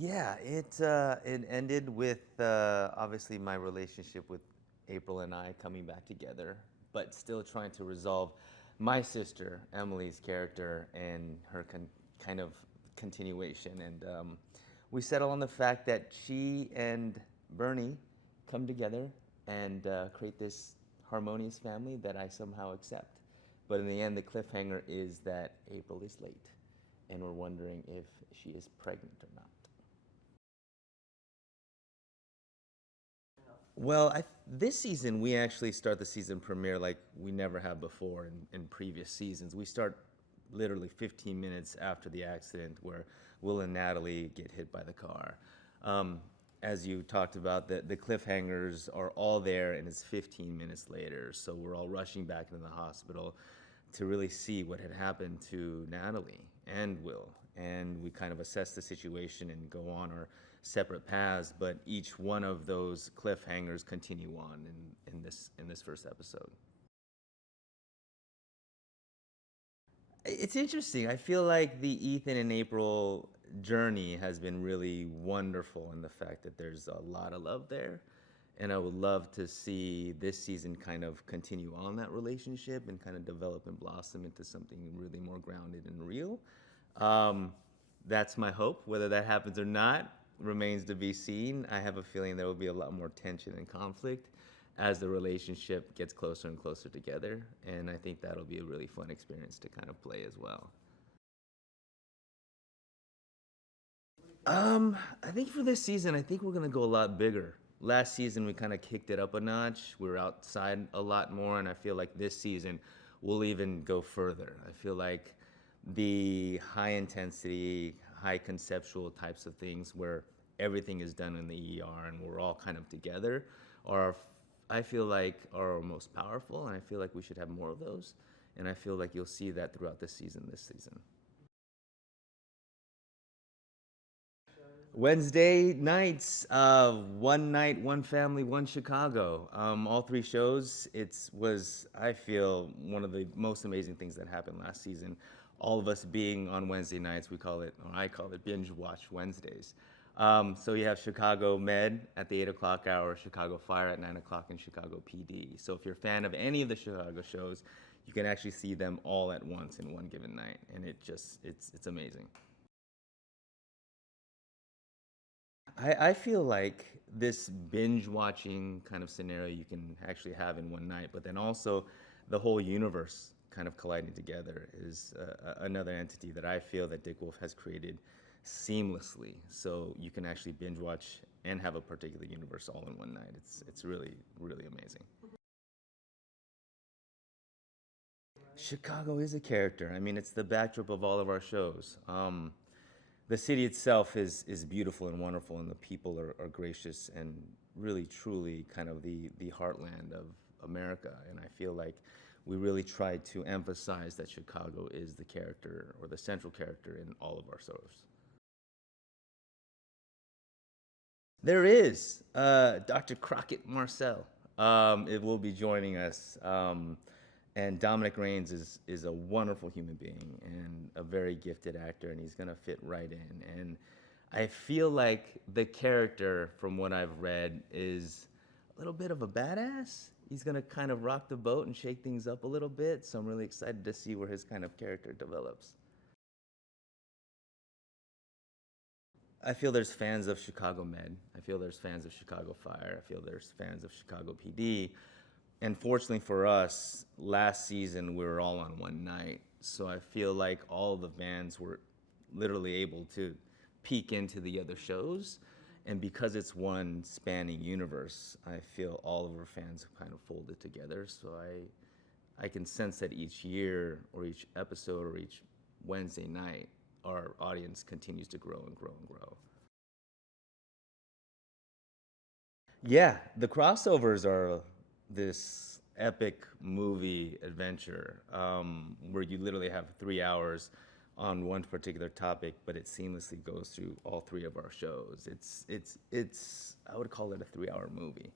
Yeah, it ended with obviously my relationship with April and I coming back together, but still trying to resolve my sister Emily's character and her kind of continuation. And we settle on the fact that she and Bernie come together and create this harmonious family that I somehow accept. But in the end, the cliffhanger is that April is late, and we're wondering if she is pregnant or not. Well, this season we actually start the season premiere like we never have before in previous seasons. We start literally 15 minutes after the accident where Will and Natalie get hit by the car. As you talked about, the cliffhangers are all there, and it's 15 minutes later. So we're all rushing back into the hospital to really see what had happened to Natalie and Will. And we kind of assess the situation and go on our separate paths, but each one of those cliffhangers continue on in this first episode. It's interesting. I feel like the Ethan and April journey has been really wonderful in the fact that there's a lot of love there. And I would love to see this season kind of continue on that relationship and kind of develop and blossom into something really more grounded and real. Um, that's my hope. Whether that happens or not remains to be seen. I have a feeling there will be a lot more tension and conflict as the relationship gets closer and closer together. And I think that'll be a really fun experience to kind of play as well. I think for this season, I think we're gonna go a lot bigger. Last season, we kind of kicked it up a notch. We were outside a lot more, and I feel like this season we'll even go further. I feel like the high intensity, high conceptual types of things where everything is done in the ER and we're all kind of together are, I feel like, are our most powerful, and I feel like we should have more of those. And I feel like you'll see that throughout the season this season. Wednesday nights, one night, one family, one Chicago. All three shows. Was I feel one of the most amazing things that happened last season. All of us being on Wednesday nights, we call it, or I call it, binge watch Wednesdays. So you have Chicago Med at the 8 o'clock hour, Chicago Fire at 9 o'clock, and Chicago PD. So if you're a fan of any of the Chicago shows, you can actually see them all at once in one given night, and it's amazing. I feel like this binge watching kind of scenario you can actually have in one night, but then also the whole universe kind of colliding together is another entity that I feel that Dick Wolf has created seamlessly. So you can actually binge watch and have a particular universe all in one night. It's really, really amazing. Chicago is a character. I mean, it's the backdrop of all of our shows. The city itself is beautiful and wonderful, and the people are gracious and really, truly kind of the heartland of America. And I feel like we really try to emphasize that Chicago is the character or the central character in all of our shows. There is Dr. Crockett Marcel. It will be joining us. And Dominic Raines is a wonderful human being and a very gifted actor, and he's gonna fit right in. And I feel like the character, from what I've read, is a little bit of a badass. He's gonna kind of rock the boat and shake things up a little bit. So I'm really excited to see where his kind of character develops. I feel there's fans of Chicago Med. I feel there's fans of Chicago Fire. I feel there's fans of Chicago PD. And fortunately for us, last season we were all on one night. So I feel like all the bands were literally able to peek into the other shows. And because it's one spanning universe, I feel all of our fans have kind of folded together. So I can sense that each year or each episode or each Wednesday night, our audience continues to grow and grow and grow. Yeah, the crossovers are this epic movie adventure where you literally have 3 hours on one particular topic, but it seamlessly goes through all three of our shows. It's I would call it a 3 hour movie.